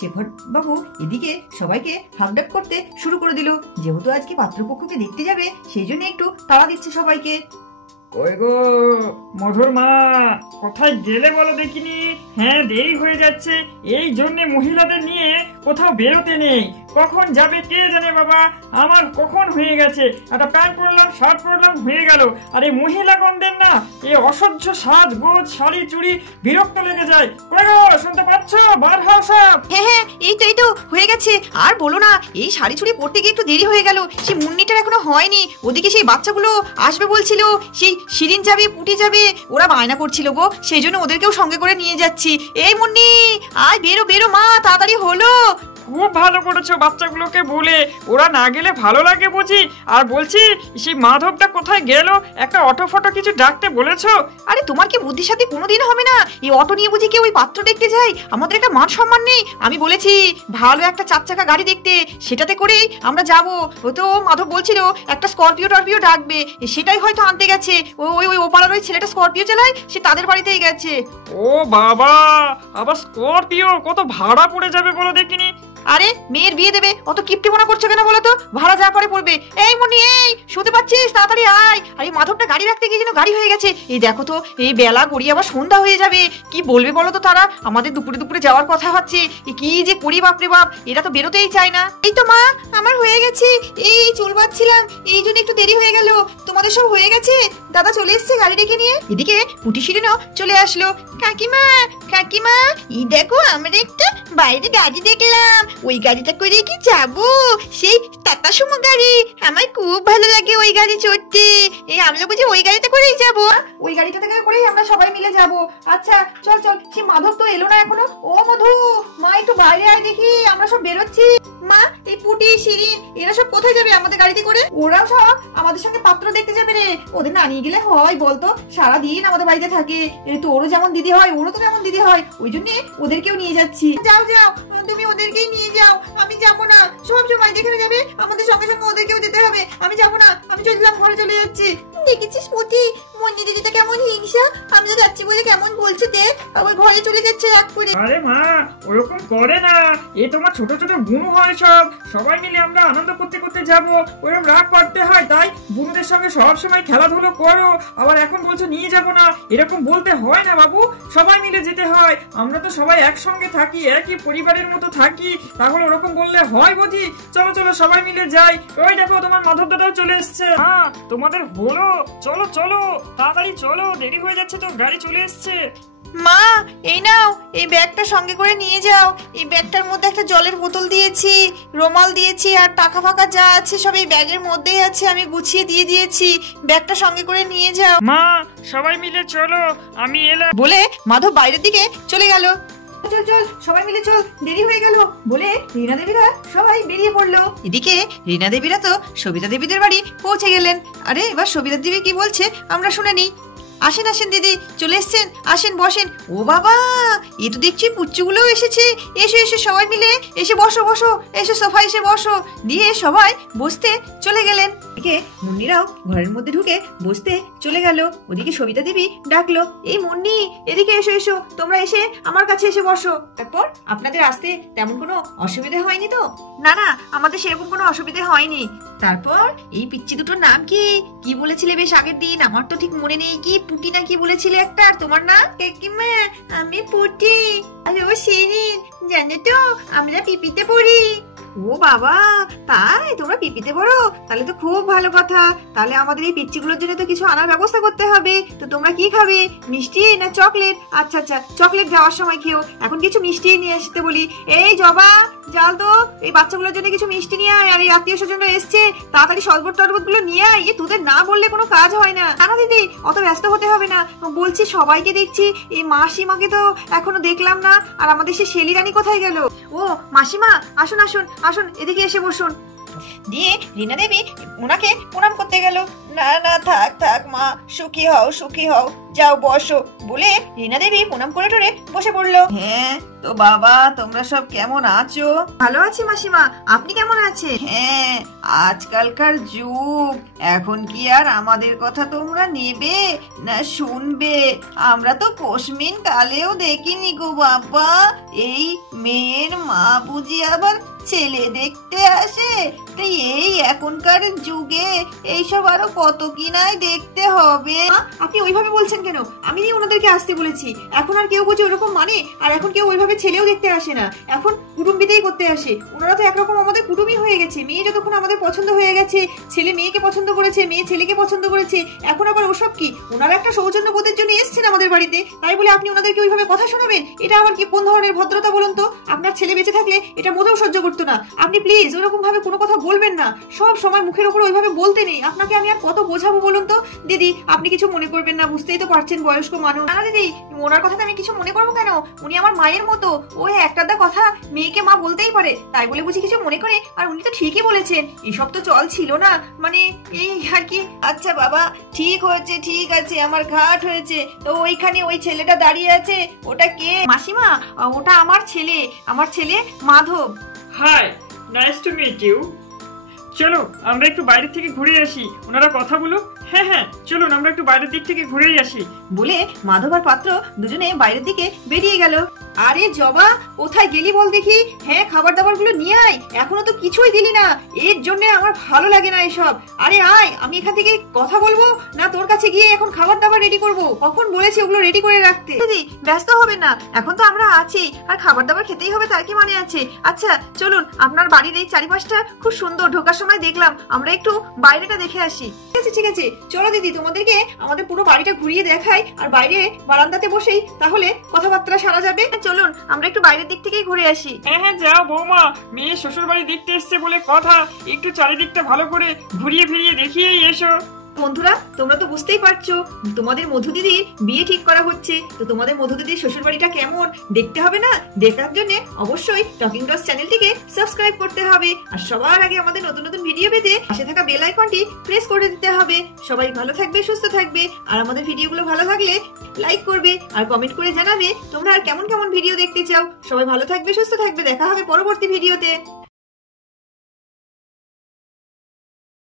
শেখর বাবু এদিকে সবাইকে হাকডাক করতে শুরু করে দিল। যেহেতু আজকে পাত্রপক্ষকে দেখতে যাবে সেই জন্য একটু তাড়া দিচ্ছে সবাইকে। কই গো মধুর মা, কোথায় গেলে বলো দেখিনি? হ্যাঁ, দেরি হয়ে যাচ্ছে, এই জন্য মহিলাদের নিয়ে কোথাও বেরোতে নেই। কখন যাবে কে জানে বাবা। আমার কখন হয়ে গেছে, একটা প্যান্ট পরলাম, শার্ট পরলাম, হয়ে গেল। আর এই মহিলাগণদের না এই অসহ্য সাজ গোজ, শাড়ি চুড়ি, বিরক্ত লেগে যায়। কই গো, শুনতে পাচ্ছ? বার হও সব। হ্যাঁ হ্যাঁ, এই তো হয়ে গেছে। আর বলো না, এই শাড়ি চুড়ি পরতে গিয়ে একটু দেরি হয়ে গেল। সেই মুন্নিটার এখনো হয়নি। ওদিকে সেই বাচ্চাগুলো আসবে বলছিল, সেই শিরিন যাবে, পুটি যাবে, ওরা বায়না করছিল গো, সেই জন্য ওদেরকেও সঙ্গে করে নিয়ে যাচ্ছি। এই মুন্নি, আয় বেরো বেরো মা, তাড়াতাড়ি হলো। খুব ভালো করেছো বাচ্চাগুলোকে বলে, ওরা না গেলে ভালো লাগে বুঝি। আর বলছি, সেই মাধবটা কোথায় গেল? একটা অটো ফটো কিছু ডাকতে বলেছো? আরে তোমার কি বুদ্ধির সাথে কোনোদিন হবে না? এই অটো নিয়ে বুঝি কেউ ওই পাত্র দেখতে যায়? আমাদের একটা মান সম্মান নেই? আমি বলেছি ভালো একটা 4 চাকা গাড়ি দেখতে, সেটাতে করেই আমরা যাব। ও তো মাধব বলছিল একটা স্করপিও টরপিও ডাকবে, সেটাই হয়তো আনতে গেছে। ওই ওপাড়ার ওই ছেলেটা স্করপিও চালায়, সে তাদের বাড়িতেই গেছে। ও বাবা, আবার স্করপিও? কত ভাড়া পড়ে যাবে বলো দেখিনি। আরে মেয়ের বিয়ে দেবে, অত কিপটিমনা করছো কেন বলো তো? ভাড়া যা পরে পড়বে। এই মুন্নি, এই শুনতে পাচ্ছিস? তাড়াতাড়ি আয়। আর এই মাধবটা গাড়ি রাখতে গিয়ে যেন গাড়ি হয়ে গেছে। এই দেখো তো, এই বেলা গড়িয়ে আবার সন্ধ্যা হয়ে যাবে। কি বলবে বলো তো তারা? আমাদের দুপুরে দুপুরে যাওয়ার কথা হচ্ছে। কি যে করি বাপরে বাপ, এরা তো বেরোতেই চায় না। এই তো মা, আমার হয়ে গেছে। এই চুল বাঁধছিলাম, এই জন্য একটু দেরি হয়ে গেল। তোমাদের সব হয়ে গেছে? দাদা চলে এসছে গাড়ি ডেকে নিয়ে। এদিকে পুটি শিরিনও চলে আসলো। কাকিমা কাকিমা, এই দেখো আমরা একটা বাইরে গাড়ি দেখলাম, ওই গাড়িটা করে কি যাবো? সেই টাটা সুমো গাড়ি, আমার খুব ভালো লাগে ওই গাড়ি চড়তে। এই আমরা বুঝি ওই গাড়িটা করেই যাবো? ওই গাড়িটা থেকে করেই আমরা সবাই মিলে যাব। আচ্ছা চল চল। সে মাধব তো এলো না এখনো। ও মধু, মা একটু বাইরে আয় দেখি, আমরা সব বেরোচ্ছি। মা, এই পুটি শিরিন এরা সব কোথায় যাবে আমাদের গাড়িতে করে? ওরাও সব আমাদের সঙ্গে পাত্র দেখতে যাবে রে। ওদের না নিয়ে গেলে হয় বলতো? সারাদিন আমাদের বাড়িতে থাকে। তোরও যেমন দিদি হয়, ওরও তো তেমন দিদি হয়, ওই জন্য ওদেরকেও নিয়ে যাচ্ছি। যাও যাও, তুমি ওদেরকেই নিয়ে যাও, আমি যাবো না। সব সময় যেখানে যাবে আমাদের সঙ্গে সঙ্গে ওদেরকেও যেতে হবে। আমি যাবো না, আমি চললাম, ঘরে চলে যাচ্ছি। দেখেছিস পুটি, মন্নি দিদিটা কেমন হিংসা? আমি তো যাচ্ছি বলে কেমন বলছে, দেখ আবার ঘরে চলে যাচ্ছে রাগ করে। আরে মা, ওরকম করে না, এ তোমার ছোট ছোট বুনু হয় সব। সবাই মিলে আমরা আনন্দ করতে করতে যাবো, ওরকম রাগ করতে হয়? তাই বুনুদের সঙ্গে সব সময় খেলাধুলো করো, আবার এখন বলছো নিয়ে যাবো না। এরকম বলতে হয় না বাবু, সবাই মিলে যেতে হয়। আমরা তো সবাই একসঙ্গে থাকি, একই পরিবারের মতো থাকি, তাহলে ওরকম বললে হয় বুঝি? চলো চলো সবাই মিলে যাই। ওই দেখো তোমার মাধব দাদাও চলে এসছে। হ্যাঁ, তোমাদের হলো, চলো চলো তাড়াতাড়ি চলো, দেরি হয়ে যাচ্ছে তো, গাড়ি চলে এসছে। মা, এই নাও, এই ব্যাগটা সঙ্গে করে নিয়ে যাও। এই ব্যাগটার মধ্যে একটা জলের বোতল দিয়েছি, রুমাল দিয়েছি, আর টাকা ফাঁকা যা আছে সব এই ব্যাগের মধ্যেই আছে, আমি গুছিয়ে দিয়ে দিয়েছি। ব্যাগটা সঙ্গে করে নিয়ে যাও। মা, সবাই মিলে চলো, আমি এলাম বলে মাধব বাইরের দিকে চলে গেল। চল চল সবাই মিলে চল, দেরি হয়ে গেল বলে রীনা দেবীরা সবাই বেরিয়ে পড়লো। এদিকে রীনা দেবীরা তো সবিতা দেবীদের বাড়ি পৌঁছে গেলেন। আরে এবার সবিতা দেবী কি বলছে আমরা শুনে নিই। আসেন আসেন দিদি, চলে এসছেন, আসেন বসেন। ও বাবা, এ তো দেখছি পুচ্চুগুলোও এসেছে। এসো এসো সবাই মিলে এসে বসো বসো, এসে সোফা এসে বসো। দিয়ে সবাই বসতে চলে গেলেন। এদিকে মুন্নিরাও ঘরের মধ্যে ঢুকে বসতে চলে গেল। ওদিকে সবিতা দেবী ডাকলো, এই মুন্নি এদিকে এসো এসো, তোমরা এসে আমার কাছে এসে বসো। তারপর আপনাদের আসতে তেমন কোনো অসুবিধা হয়নি তো? না না, আমাদের সেরকম কোনো অসুবিধা হয়নি। তারপর এই পিচ্চি দুটোর নাম কি কি বলেছিলে বেশ আগের দিন? আমার তো ঠিক মনে নেই, কি পুটি না কি বলেছিলে একটা? আর তোমার নাম? কাকিমা, আমি পুটি। আরে ও শিরিন, জানো তো আমরা পিপিতে পড়ি। ও বাবা, তাই তোমরা পিপিতে পড়ো? তাহলে তো খুব ভালো কথা। তাহলে আমাদের এই পিচ্চিগুলোর জন্য তো কিছু আনার ব্যবস্থা করতে হবে। তো তোমরা কি খাবে, মিষ্টি না চকলেট? আচ্ছা আচ্ছা, চকলেট যাওয়ার সময় খেও, এখন কিছু মিষ্টি নিয়ে আসতে বলি। এই জবা, জাল তো এই বাচ্চাগুলোর জন্য কিছু মিষ্টি নিয়ে আয়। আর এই আত্মীয় স্বজনরা এসছে, তাড়াতাড়ি শরবত টরবত গুলো নিয়ে আয়। তোদের না বললে কোনো কাজ হয় না। না দিদি, অত ব্যস্ত হতে হবে না। বলছি সবাইকে দেখছি, এই মাসিমাকে তো এখনো দেখলাম না। আর আমাদের সে শেলি রানী কোথায় গেল? ও মাসিমা, আসুন আসুন আসুন, এদিকে এসে বসুন। দিয়ে রিনা দেবী ওনাকে প্রণাম করতে গেল। না না, থাক থাক মা, সুখী হও সুখী হও, যাও বসো বলে রিনা দেবী প্রণাম করে টরে বসে পড়লো। হ্যাঁ তো বাবা, তোমরা সব কেমন আছো? ভালো আছি মাসিমা, আপনি কেমন আছেন? হ্যাঁ, আজকালকার যুগ, এখন কি আর আমাদের কথা তোমরা নেবে না শুনবে? আমরা তো কোশমিন কালেও দেখিনি গো বাবা, এই মেয়ের মা বুঝি আবার ছেলে দেখতে আসে? তাই এই এখনকার যুগে এইসব আরো কত কি নাই দেখতে হবে। আপনি ওইভাবে বলছেন কেন? আমি ওনাদেরকে আসতে বলেছি, এখন আর কেউ বুঝে ওরকম মানে, আর এখন কেউ ওইভাবে ছেলেও দেখতে আসে না, এখন কুটুম্বিতেই করতে আসে। ওনারা তো একরকম আমাদের কুটুমই হয়ে গেছে। মেয়ে যতক্ষণ আমাদের পছন্দ হয়ে গেছে, ছেলে মেয়েকে পছন্দ করেছে, মেয়ে ছেলেকে পছন্দ করেছে, এখন আবার ওসব কি? ওনারা একটা সৌজন্য বোধের জন্য এসছেন আমাদের বাড়িতে, তাই বলে আপনি ওনাদেরকে ওইভাবে কথা শোনাবেন? এটা আবার কি কোন ধরনের ভদ্রতা বলুন তো? আপনার ছেলে বেঁচে থাকলে এটা মোটেও সহ্য করতো না। আপনি প্লিজ ওরকম ভাবে কোনো কথা বলবেন না, সব সময় মুখের উপর ওইভাবে বলতে নেই। আপনাকে আমি আর কত বোঝাবো বলুন তো? দিদি আপনি কিছু মনে করবেন না, বুঝতেই তো পারছেন বয়স্ক মানুষ। না দিদি, ওনার কথাটা আমি কিছু মনে করবো কেন? উনি আমার মায়ের মতো, ওই একটা কথা মেয়েকে মা বলতেই পারে, তাই বলে বুঝি কিছু মনে করে? আর উনি তো ঠিকই বলেছেন, এসব তো চল ছিল না, মানে এই আর কি। আচ্ছা বাবা, ঠিক হয়েছে, ঠিক আছে, আমার ঘাট হয়েছে। তো ওইখানে ওই ছেলেটা দাঁড়িয়ে আছে, ওটা কে? মাসিমা, ওটা আমার ছেলে Madhab. Hi, nice to meet you. চলো আমরা একটু বাইরে থেকে ঘুরে আসি, ওনারা কথা বলো। হ্যাঁ হ্যাঁ, চলুন আমরা একটু বাইরের দিক থেকে ঘুরেই আসি। বলে মাধব আর পাত্র দুজনে বাইরের দিকে বেরিয়ে গেল। আরে জবা, কোথায় গেলি বল দেখি? হ্যাঁ, খাবার দাবার গুলো নিয়ে আয়, এখনো তো কিছুই দিলি না, এর জন্য আমার ভালো লাগে না এসব। আরে আয়, আমি এখান থেকে কথা বলবো না তোর কাছে গিয়ে এখন খাবার দাবার রেডি করব? কখন বলেছি ওগুলো রেডি করে রাখতে? দিদি ব্যস্ত হবে না, এখন তো আমরা আছি, আর খাবার দাবার খেতেই হবে, তার কি মানে আছে? আচ্ছা চলুন, আপনার বাড়ির এই চারিপাশটা খুব সুন্দর, ঢোকার সময় দেখলাম, আমরা একটু বাইরেটা দেখে আসি। ঠিক আছে ঠিক আছে, চলো দিদি, তোমাদেরকে আমাদের পুরো বাড়িটা ঘুরিয়ে দেখাই, আর বাইরে বারান্দাতে বসেই তাহলে কথাবার্তা সারা যাবে। চলুন আমরা একটু বাইরের দিক থেকেই ঘুরে আসি। হ্যাঁ হ্যাঁ, যাও বৌমা, মেয়ে শ্বশুর বাড়ি দেখতে এসছে বলে কথা, একটু চারিদিকটা ভালো করে ঘুরিয়ে ফিরিয়ে দেখিয়েই এসো। বন্ধুরা, তোমরা তো বুঝতেই পারছো, তোমাদের মধু দিদির বিয়ে ঠিক করা হচ্ছে। তো তোমাদের মধু দিদির শ্বশুর বাড়িটা কেমন দেখতে হবে না? দেখার জন্য অবশ্যই টকিং ডটস চ্যানেলটিকে সাবস্ক্রাইব করতে হবে, আর সবার আগে আমাদের নতুন নতুন ভিডিও পেতে পাশে থাকা বেল আইকনটি প্রেস করে দিতে হবে। সবাই ভালো থাকবে, সুস্থ থাকবে, আর আমাদের ভিডিওগুলো ভালো লাগলে লাইক করবে আর কমেন্ট করে জানাবে তোমরা আর কেমন কেমন ভিডিও দেখতে চাও। সবাই ভালো থাকবে, সুস্থ থাকবে, দেখা হবে পরবর্তী ভিডিওতে।